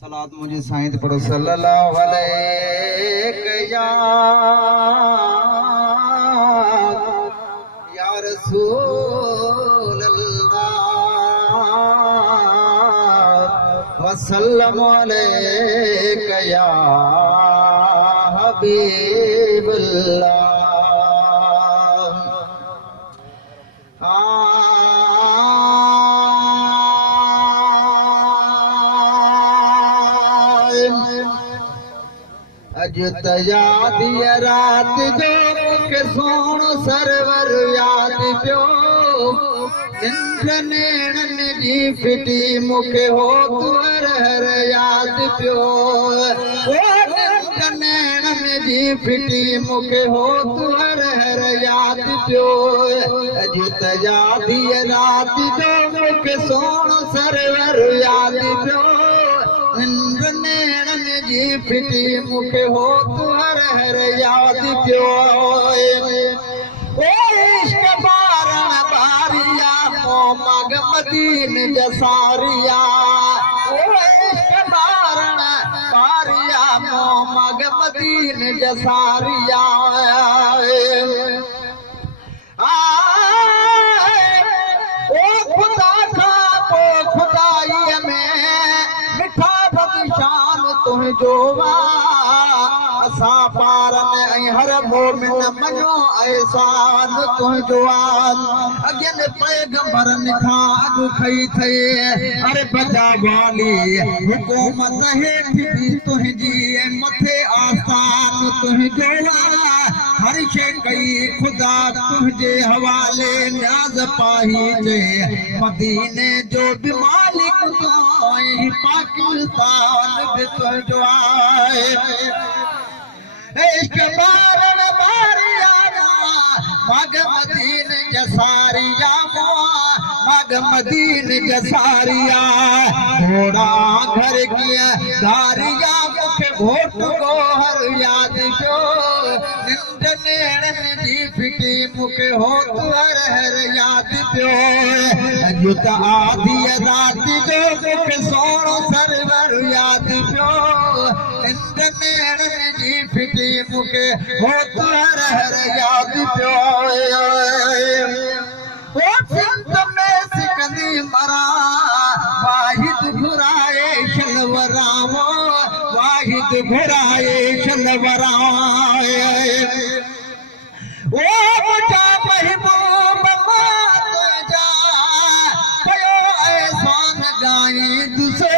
सलात मुझे साईं पढ़ो सल्लल्लाहु अलैहि या रसूल अल्लाह वसल्लम अलैका या हबीब अल्लाह। अज तयादी रात जो के सोण सरवर याद पियो नेणन जी फिटी मुखे हो तुअर हर याद पियो नेणन जी फिटी मुखे हो तुअर हर याद पियो। अज तयादी रात जो के सोण सरवर याद पियो नेणन जी फिटी मुखे हो तुअर हर याद पियो। इश्क बारण बारिया मो मग मदीन जसारिया इश्क बारण बारिया मो मग मदीन जसारिया। ओ खुदा का पो खुदाई में मिठा बदशान तुझो असा पारन हर मोमिन मनो एहसान तुझो अगन पैगंबरन खां अगु खई थे अरे बजा वाली हुकूमत हेठ भी तुझी मथे आसान तुझो हर शे कई खुदा तुझे हवाले न्याज पाही जे मदीने जो भी मालिक पाकिस्तान भी तुझो आए। इश्क बारण बारिया मग मदीन जसारिया मग मदीन जसारिया घोड़ा घर किया दारिया मुखे घोट गोहर याद पियो निंद नेणन जी फिटी मुखे हो तुअर हर याद पियो। अज त आधी रात जो मुखे सोण सरवर याद पियो निंद नेणन जी फिटी मुखे हो तुअर हर याद पियो। सिंध में सिकंदी मरा वाहिद घुराए शलवरामो वाहिद घुराए शलवराए। ओ बचा महबूब तुझा कयो एहसान गाई दुसे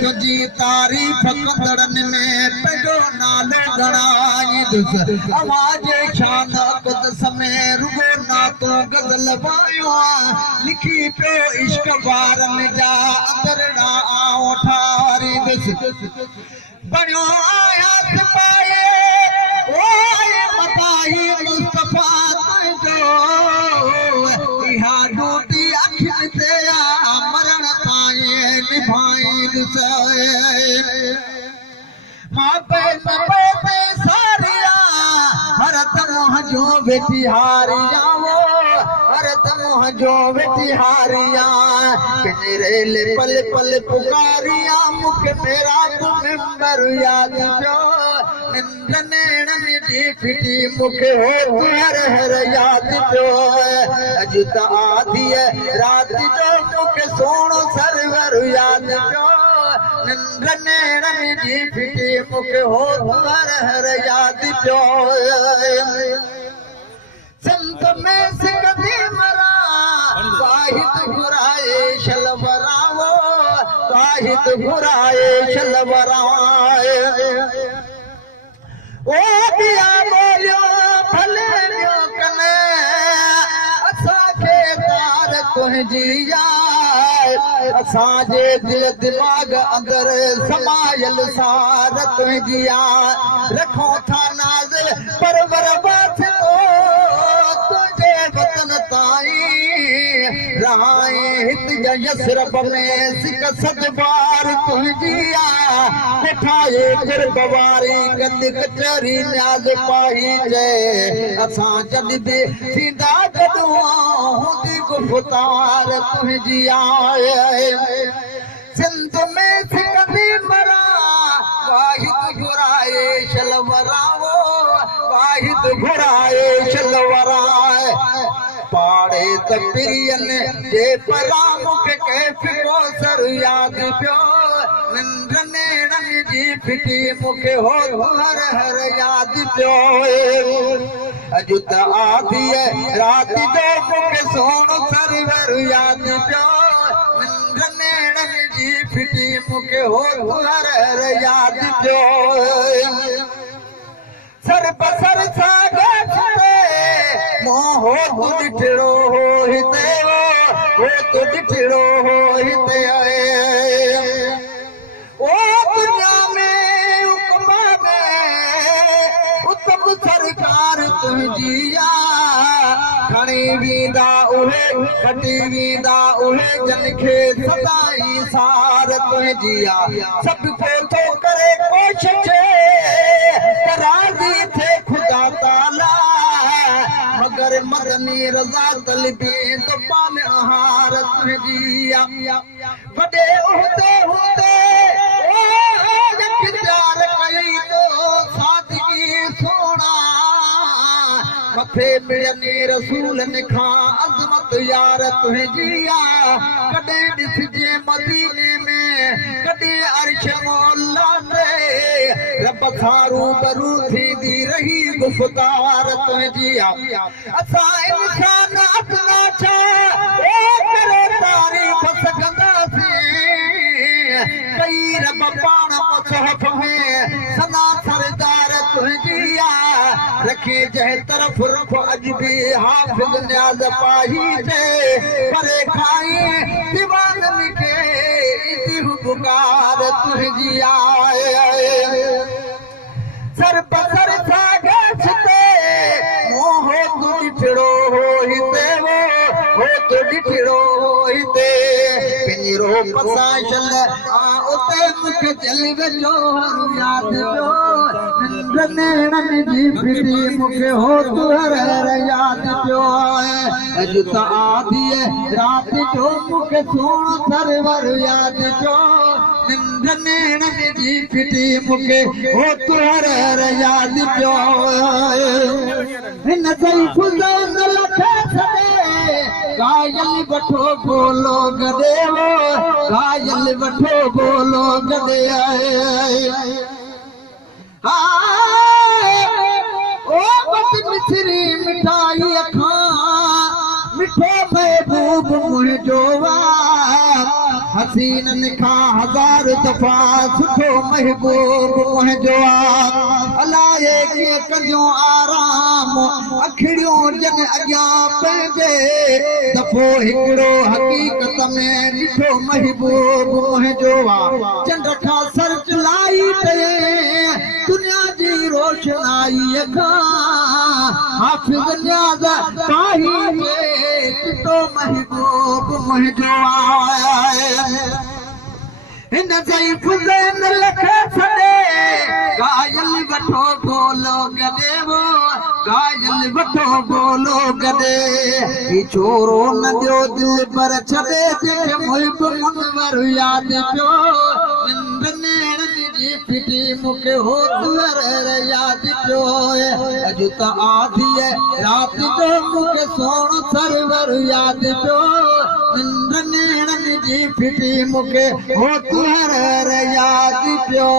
तुझी तारीफ़ कंदड़न में पंहिंजो नालो गणाई दुस आवाज शान कुदस में रुगो नातो गज़ल वायो लिखी पियो इश्क बारन जा अंदरड़ा आओ ठारी दुस बणियो आयात पाए ओ मताही मुस्तफा तुझो इहा ड्यूटी अखियुनि ते मरण ताईं निभाई दुस मां पे सारिया हर तमोह जो बेटी हारिया हर तमोह जो बेटी हारिया रेल पल पल पुकारिया मुखे मेरा तू मेंबर याद पियो निंद नेणन जी फिटी मुखे हो तुअर हर याद पियो। अज त आधी रात जो मुखे सोण सरवर याद पियो निंद नेणन जी फिटी मुखे हो तुअर हर याद पियो। संत में सिकंदी मरा वाहिद घुराए शलवरावो वाहिद घुराए शलवराए। ओ बिया बोलियो भले न्यो कने असांखे तार तुंहिंजी असांजे दिल दिमाग़ अंदर समायल सार तुंहिंजी रखो था नाज़िल परवर बाथियो तुंहिंजे वतन ताईं रहाए हित जा यसरब में सिक सदबार तुंहिंजी कोठाए कुर्ब वारी गंद कचहरी न्याज़ पाई जे असां जॾहिं बि थींदा गॾु हूंदी गुफ़्तार तुंहिंजी सिंध में सिकंदी तपरियन जे परा मूंखे कैफ़ी कोसर यादि पियो निंड नेणन जी फिटी मूंखे हो हर हर यादि पियो अॼु त आधी रात जो मूंखे सोण सरवर यादि पियो निंड नेणन जी फिटी मूंखे हो हर हर यादि पियो सर बसर सां मोहो तू ॾिठड़ो हो हिते हो तू ॾिठड़ो हो हिते ओ दुनिया में हुकमा में उत्तम सरकार तुंहिंजी खणी वेंदा उहे कटी वेंदा उहे जन खे सदाई सार तुंहिंजी सभु को थो करे कोशिश राज़ी थे खुदा ताला मगर मदनी रज़ा तलबी तो पान हार तुंहिंजी वॾे उहदे हूंदे प्यार कई तो सादगी सोना मथे मिलनी रसूलन खां अज़मत यार तुंहिंजी कॾहिं ॾिसजे मदीने में कॾहिं अर्श मौला में रब सां रूबरू थींदी रही गुफ़्तार तुंहिंजी असां इंसान अपना छा करो तारीफ़ सघंदासीं कई रब पाण मुसहफ़ में सना सरदार तुंहिंजी रखे जंहिं तरफ़ रफ़ अॼु बि हाफ़िज़ न्याज़ पाही थे परे खाई दीवाननि खे ईदी पुकार तुंहिंजी सर बसर सां गछते मोहो तू ॾिठड़ो हो हिते हो तू ॾिठड़ो हो हिते पिंजरो पसां छल उते मूंखे चली वेठो यादि पियो निंड नेणन जी फिटी मूंखे हो तू हर हर यादि पियो अॼु त आधी रात जो मूंखे सोण सरवर यादि पियो निंड नेणन जी फिटी मूंखे हो तू हर हर यादि पियो हिन ज़ईफ़ न लखे छॾे घायल वठो बोलो गॾे घायल वठो बोलो गॾे ओ बस मिठरी मिठाई खां मिठो महबूब मुंहिंजो हसीननि खां हज़ार दफ़ा सुठो महबूब मुंहिंजो अलाए कीअं कजो आराम अखिड़ियूं जन अॻियां पंहिंजे दफ़ो हिकिड़ो हक़ीक़त में ॾिठो महबूब मुंहिंजो चंड खां सर्च लाई दुनिया जी रोशनाईअ खां हाफ़िज़ न्याज़ पाही ॾिठो महबूब मुंहिंजो हिन ज़ईफ़ न लखे छॾे घायल वठो बोलो गॾे घायल वठो बोलो गॾे छोरो न ॾियो दिलि पर छॾे जंहिंखे मुल्क मुनवर यादि पियो निंड नेणन जी फिटी मूंखे हो हर हर यादि पियो अॼु त आधी रात जो मूंखे सोण सरवर यादि पियो निंड नेणन जी फिटी मूंखे हो हर हर यादि पियो